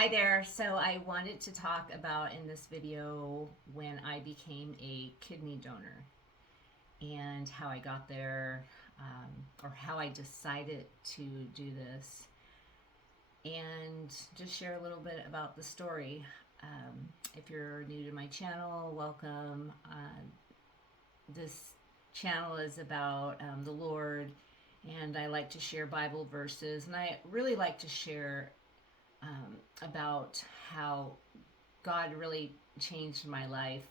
Hi there. So I wanted to talk about in this video when I became a kidney donor and how I got there, or how I decided to do this, and just share a little bit about the story. If you're new to my channel, welcome. This channel is about the Lord, and I like to share Bible verses, and I really like to share about how God really changed my life,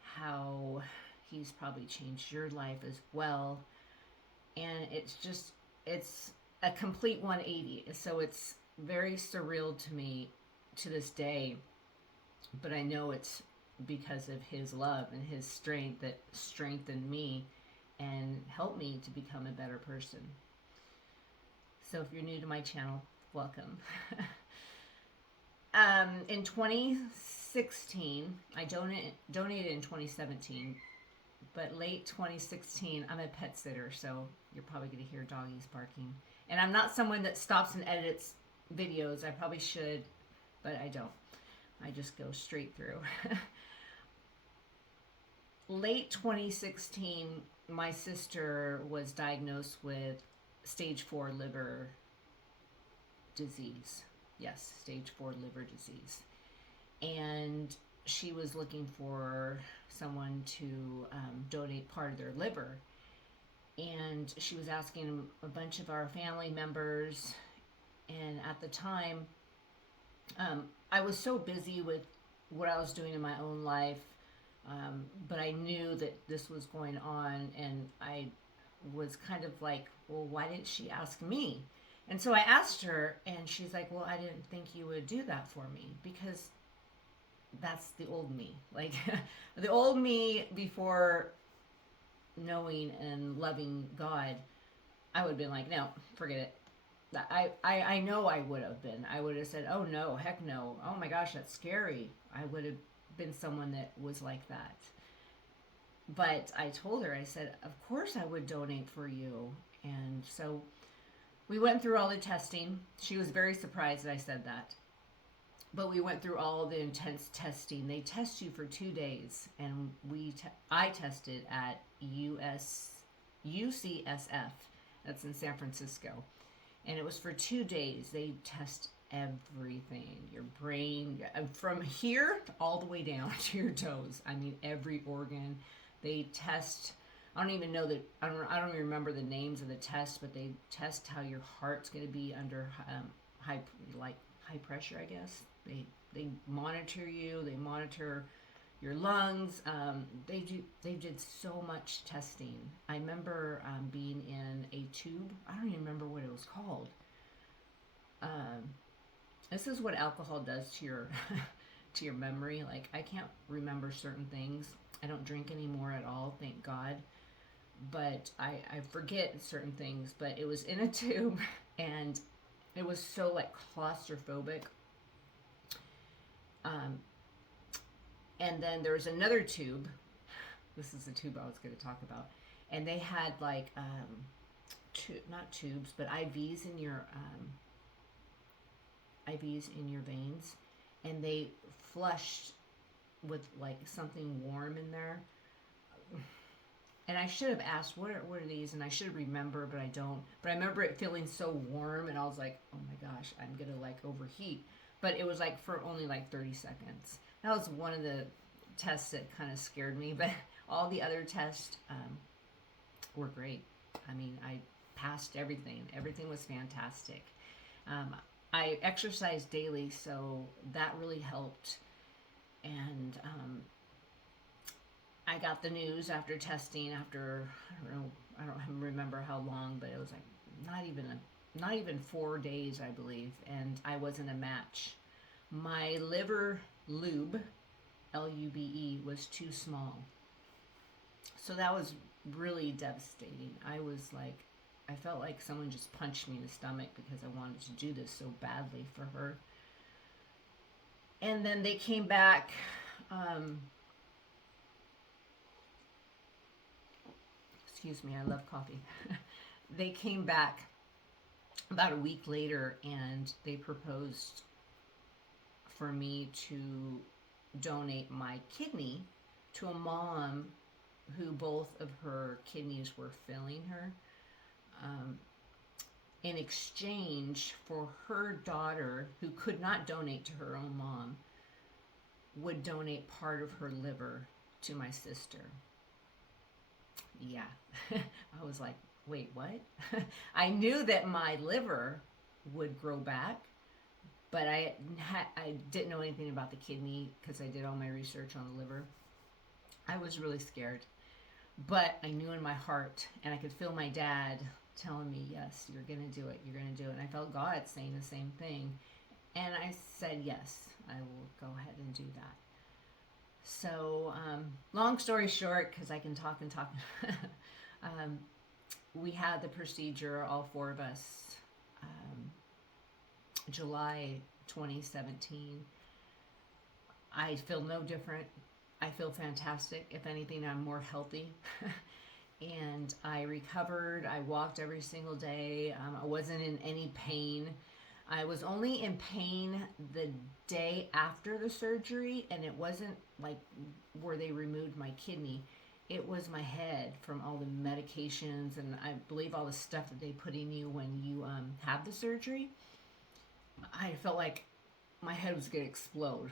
how He's probably changed your life as well. And it's a complete 180. So it's very surreal to me to this day, but I know it's because of His love and His strength that strengthened me and helped me to become a better person. So if you're new to my channel, welcome. In 2016, I donated in 2017, but late 2016, I'm a pet sitter, so you're probably going to hear doggies barking. And I'm not someone that stops and edits videos. I probably should, but I don't. I just go straight through. Late 2016, my sister was diagnosed with stage 4 liver disease. Yes, stage 4 liver disease. And she was looking for someone to donate part of their liver. And she was asking a bunch of our family members. And at the time, I was so busy with what I was doing in my own life, but I knew that this was going on, and I was kind of like, well, why didn't she ask me? And so I asked her, and she's like, well, I didn't think you would do that for me because that's the old me. Like, the old me before knowing and loving God, I would have been like, no, forget it. I know I would have been. I would have said, oh no, heck no. Oh my gosh, that's scary. I would have been someone that was like that. But I told her, I said, of course I would donate for you. And so we went through all the testing. She was very surprised that I said that. But we went through all the intense testing. They test you for 2 days, and I tested at UCSF. That's in San Francisco, and it was for 2 days. They test everything, your brain, from here all the way down to your toes. I mean, every organ. They test. I don't even know that. I don't even remember the names of the tests, but they test how your heart's going to be under high, like high pressure, I guess. They monitor you. They monitor your lungs. They did so much testing. I remember being in a tube. I don't even remember what it was called. Um, this is what alcohol does to your to your memory. Like, I can't remember certain things. I don't drink anymore at all, thank God. But I forget certain things. But it was in a tube, and it was so like claustrophobic. Um, and then there was another tube. This is the tube I was going to talk about. And they had like not tubes, but IVs in your veins, and they flushed with like something warm in there. And I should have asked, what are these? And I should remember, but I don't. But I remember it feeling so warm, and I was like, oh my gosh, I'm gonna like overheat. But it was like for only like 30 seconds. That was one of the tests that kind of scared me. But all the other tests were great. I mean, I passed everything. Everything was fantastic. Um, I exercised daily, so that really helped. And I got the news after testing. After I don't remember how long, but it was like not even 4 days, I believe, and I wasn't a match. My liver lube, LUBE, was too small, so that was really devastating. I was like, I felt like someone just punched me in the stomach because I wanted to do this so badly for her. And then they came back. Um, excuse me, I love coffee. They came back about a week later, and they proposed for me to donate my kidney to a mom who both of her kidneys were failing her, um, in exchange for her daughter, who could not donate to her own mom, would donate part of her liver to my sister. Yeah. I was like, wait, what? I knew that my liver would grow back, but I didn't know anything about the kidney because I did all my research on the liver. I was really scared, but I knew in my heart, and I could feel my dad telling me, yes, you're going to do it. You're going to do it. And I felt God saying the same thing. And I said, yes, I will go ahead and do that. So, long story short, because I can talk and talk, we had the procedure, all four of us, July 2017. I feel no different. I feel fantastic. If anything, I'm more healthy. And I recovered. I walked every single day. I wasn't in any pain. I was only in pain the day after the surgery, and it wasn't like where they removed my kidney. It was my head from all the medications and I believe all the stuff that they put in you when you have the surgery. I felt like my head was going to explode.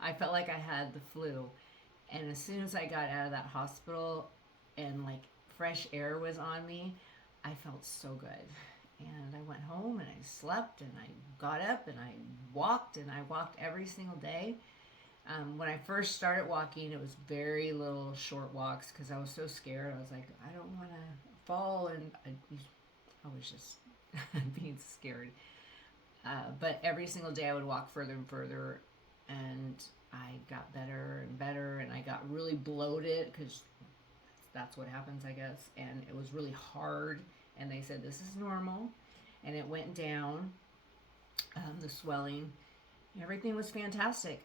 I felt like I had the flu. And as soon as I got out of that hospital and like fresh air was on me, I felt so good. And I went home and I slept and I got up and I walked every single day. When I first started walking, it was very little short walks because I was so scared. I was like, I don't want to fall, and I was just being scared. But every single day I would walk further and further, and I got better and better, and I got really bloated because that's what happens, I guess. And it was really hard, and they said, this is normal. And it went down, the swelling. Everything was fantastic.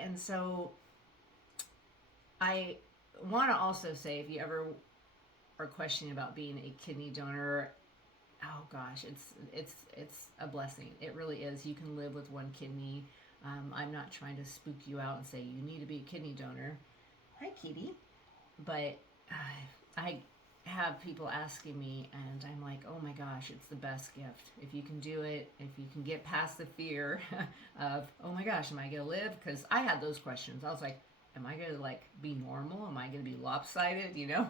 And so I want to also say, if you ever are questioning about being a kidney donor, oh gosh, it's a blessing. It really is. You can live with one kidney. I'm not trying to spook you out and say you need to be a kidney donor. Hi, Kitty. But I have people asking me, and I'm like, oh my gosh, it's the best gift. If you can do it, if you can get past the fear of, oh my gosh, am I going to live? Because I had those questions. I was like, am I going to like be normal? Am I going to be lopsided? You know?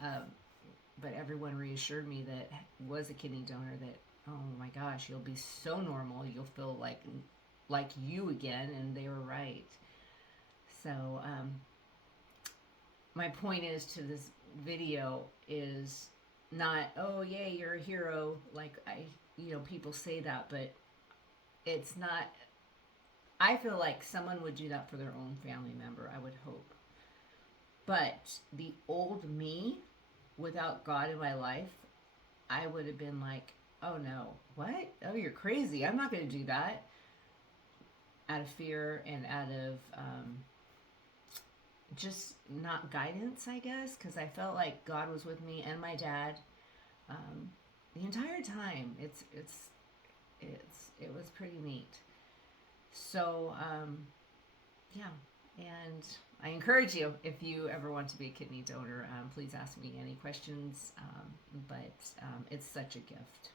But everyone reassured me that was a kidney donor that, oh my gosh, you'll be so normal. You'll feel like you again. And they were right. So, my point is to this video is not, oh yay, you're a hero, like people say that, but it's not. I feel like someone would do that for their own family member, I would hope. But the old me, without God in my life, I would have been like, oh no, what? Oh, you're crazy. I'm not going to do that. Out of fear and out of just not guidance, I guess, because I felt like God was with me and my dad the entire time. It was pretty neat. So yeah, and I encourage you, if you ever want to be a kidney donor, please ask me any questions. But it's such a gift,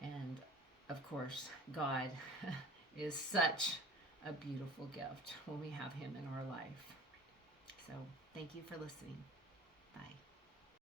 and of course, God is such a beautiful gift when we have Him in our life. So, thank you for listening. Bye.